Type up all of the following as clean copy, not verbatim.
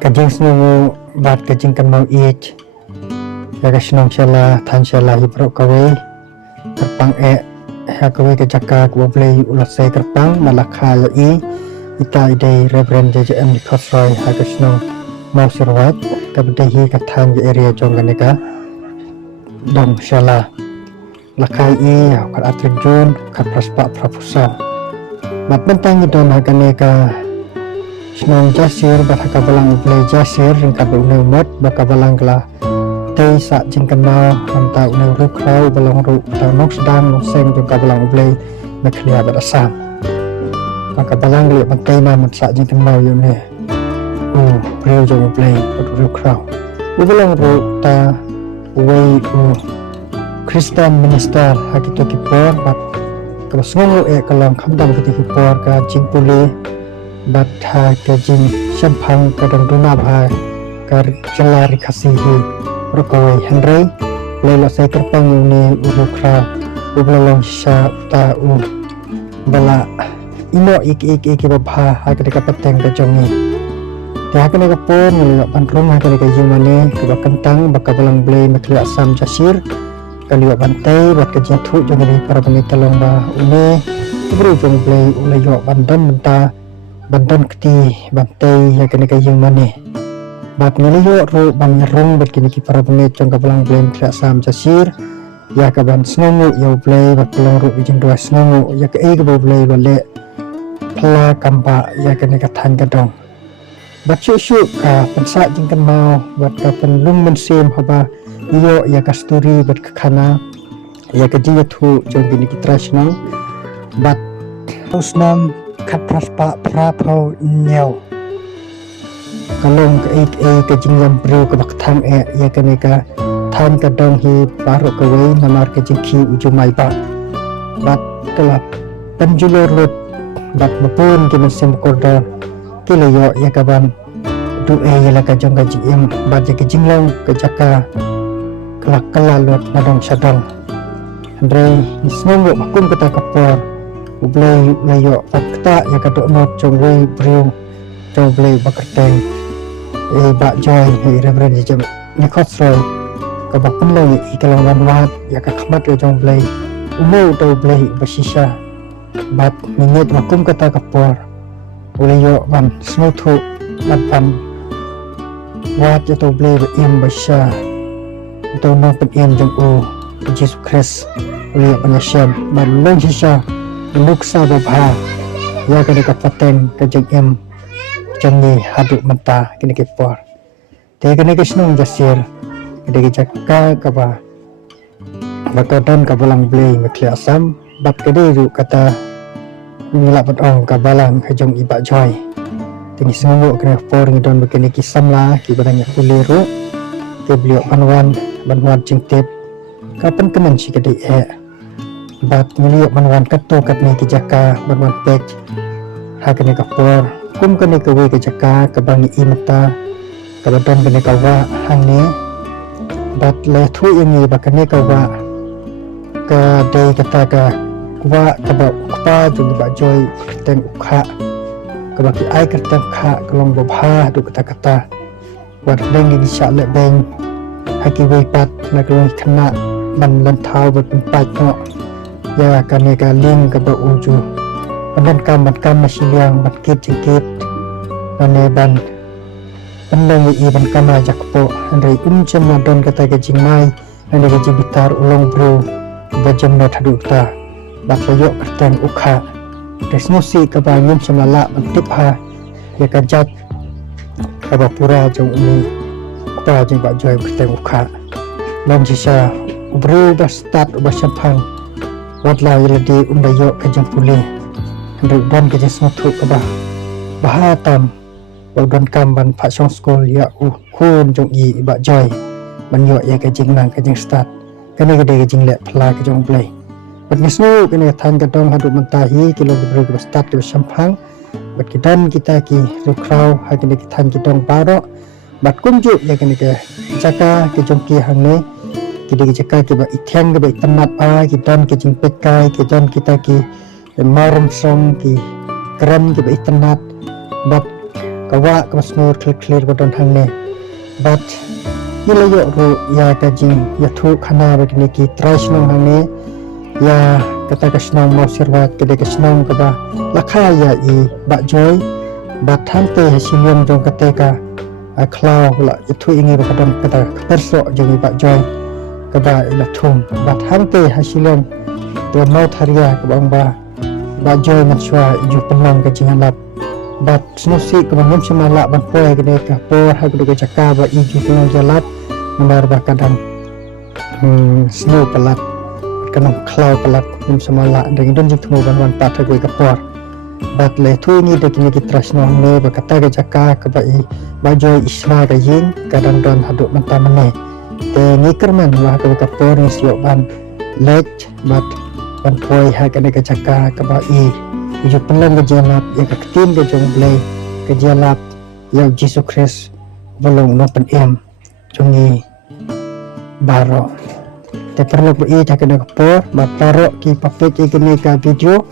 Kajing snow bat kajing kan mau ich ya kasnong shala than shala hibro kawe terpang ha kawe ke jaka ko play ulasai terpang malakha ya ita idai reverend JJM di khosroi ha kasnong mau sirwat kabdahi ka than ya area jonganeka dong shala lakai ka atrik jun ka praspa prapusa mat mentang idon ha kaneka Senang jasir baka balang ublay jasir ringka beuneu mot baka balang kala tei sa jingkan mau hanta uneu rukrau balang ru ta nok sedang nok seng jingka balang ublay meklia berasam baka balang li bantai na mat sa jingkan mau yune brio jong ublay rukrau balang ru ta uwei Kristen minister hakito kipor bat kabasngongo kalong khamdam kiti kipor ka jingpuli bat ha kajing shampang kadang dunab ha kar jalari khasihi rokawai henry lelo sai terpang yuni urukra ublalong sha ta bala ino ik babha ha kadika pateng ka jongi ta kadika pon lelo panrung ha kadika jumane ka kentang baka balang blay makli asam jasir kaliwa bantai bat kajing thu jongi para panitalong ba une bru jong blay ulayo bandan menta bandan keti bantai ya kena kayung mane bat ngeliyo ro ban rong bat kini ki para pemit jong kabelang blem kra sam jasir ya ka ban snongu ya blay bat pelong ro bijing dua snongu ya ke ke blay wale pla kampa ya kena ka than ka dong bat shu ka pensa jing kan mau bat ka penlung mensim haba iyo ya ka story bat ka khana ya ka jing thu jong kini ki trashno bat usnam kat praspa prapo nyau kalong ke jingyam brio ke baktang ya kaneka than ka dong hi paro ka wei namar ke jingki ujumai ba bat kelap penjulur lut bat mapun ke mesim korda kilayo ya kaban du ya la ka jong ka jim bat ke jinglong ke jaka kelak kelalut nadong sadang andre ismongo makum kata kapor ublay layo fakta ya kadok not jongway brio jongway bakerteng bak joy reverend jam nikosroy ka bakun lo ikalang wanwat ya ka khmat ya jongway umo to blay basisha bat minit makum kata kapor ulayo ban smuthu ban wat ya to blay im basha to no pen jong Jesus Christ ulayo panyasham balong sisa luksa babha ya kini kapateng kajeng jangi haduk menta kini kipor te kini kisnung jasir kini jakka kaba bakadan kabalang blay mekli asam bat kede ru kata ngilap ong kabalang kajong ibak joy tinggi semua kini kipor ngidon begini kisam lah kibadanya kuliru ke beliau banwan jingtip kapan kemen si kede bat ngeliuk manwan kato katni ke jaka banwan pek hakane kapor kum kane kawe ke jaka kabangi imata kabadon kane kawa hangne bat le thu yangi bakane kawa ka dei kata ka wa kaba ukpa jungi ba joy teng ukha kabaki ai kerteng kha kalong babha du kata wat dengi sha le beng haki we pat na kalong khana man lan thau bat pat no ya kaneka ling ka ba uju pandan kam masilyang batkit jikit ane ban pandang ban kama jakpo andre umcem don kata ke jingmai ane ke jibitar ulong bro bajam na thadukta batlayo kerteng ukha resnosi ka ba ngim semlala bantip ha ya kajat ka ba pura jong uni pa jing ba joy kerteng ukha long sisa bro ba start ba sampang watla yeladi undayo kajang pulih hendak dan kajang smuthu kaba bahatam waldan kamban pak song school ya kun jong i ba joy banyo ya kajing nang kajing start kane gede kajing le pla kajong play bat ngisnu kane than kadong hadu mentahi kilo gebro ke start ke sampang bat kidan kita ki rukrau ha kane than kidong baro bat kunju ya kane ke jaka ke jongki hangne kidi jaka ke ba ithyang ke ba tanat pa kidon ke jingpet kai kidon kita ki marum song ki kram ke ba tanat bat kawa kemasnur clear badon hangne but ila yo ru ya kajing ya thu khana begini ki traisnong hangne ya kata kasnong mau sirwat kede kasnong kaba lakha ya i ba joy but hante hasilon jong kateka aklau la itu ingi bakadon kata perso jong ba joy kaba ila thum but hante hasilon to mau tharia kabang ba joy manswa ju penang kajing halap but snusi kemangum semala ban poe kede ka por ha kudu jaka ba iju penang jalat mandar bakadang snow pelat kanang klau pelat semala dengan don jik temu ban pat ha ka por but le thu ni de kini ki trasno ne ba kata ga jaka ka ba i ba joy isma ga yin kadang don hadu manta mane te ni kerman wa ka por ni sio ban lech but ban poe ha ka jaka ka ba i iju pelang ga jalap ya ka tin ga jong blai ka jalap ya Jesus Christ bolong no pen em jongi baro te perlu i ta kena por ba taro ki papet i kene ka video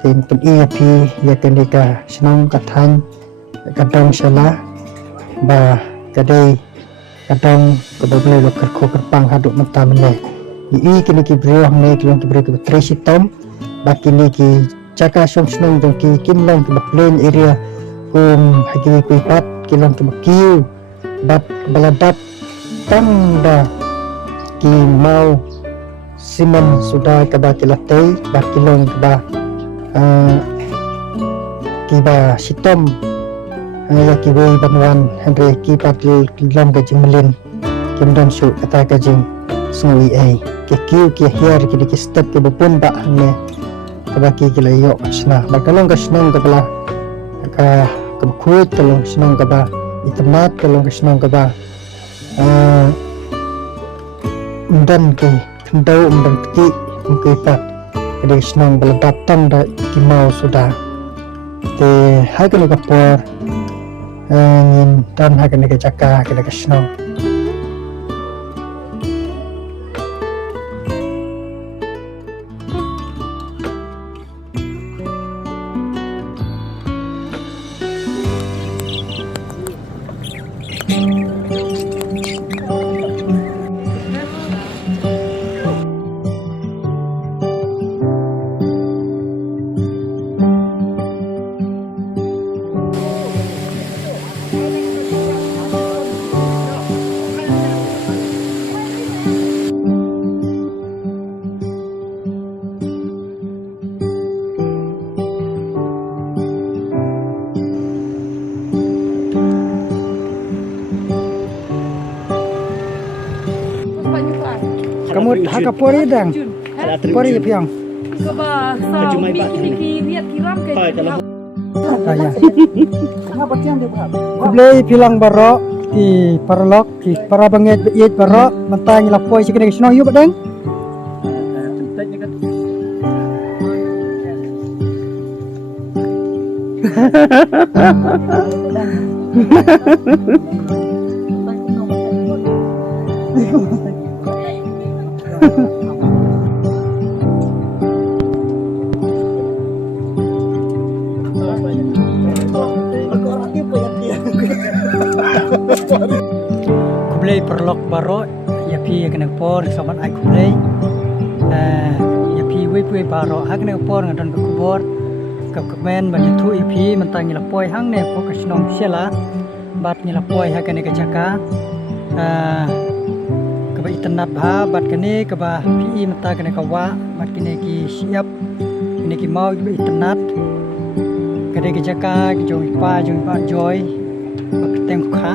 ten pen i api ya kene ka senang kathan kadang sala ba kadai kadang ko boleh lo kerko kerpang haduk mata mene i kene ki brio hamne ki long ki brio ki tresi tom ba kene ki caka som senang dong ki kim long ki plain area hagi ki pat ki long ki kiu bat baladap tanda ki mau siman sudah kaba kilatay ba kilong kaba kiba sitom ya kiboy banwan Henry kipat kilom kajing melin kim don su kata kajing snowy ay ki kiu ki hiar ki di step ki bupun ba ne kaba ki kilayo sna ba kalong ka snong kaba ka kuit kalong snong kaba itamat kalong snong kaba dan ke kendau dan peti mungkin pat kede senang beladap tanda kimau sudah te hagen ke por ngin dan hagen ke jaka kede ke senang kamu haka pori dang pori piang Kaba sa mi lihat kiram kayak kaya kublay pilang baro ti paralok ti para banget yet baro mantang lapoi sikene sino yu badang kublay perlok baro ya pi kena por sobat ai kublay ya pi we baro ha kena por ngadon ke kubor kap kemen ban thu ya pi mentang la poi hang ne po kasnom sela bat ni la poi ha kena ke jaka ke ba itanap ha bat kene ke ba pi menta kena kawa bat kene ki siap kene ki mau ke itanat kene ke jaka ke joi pa joy tem kha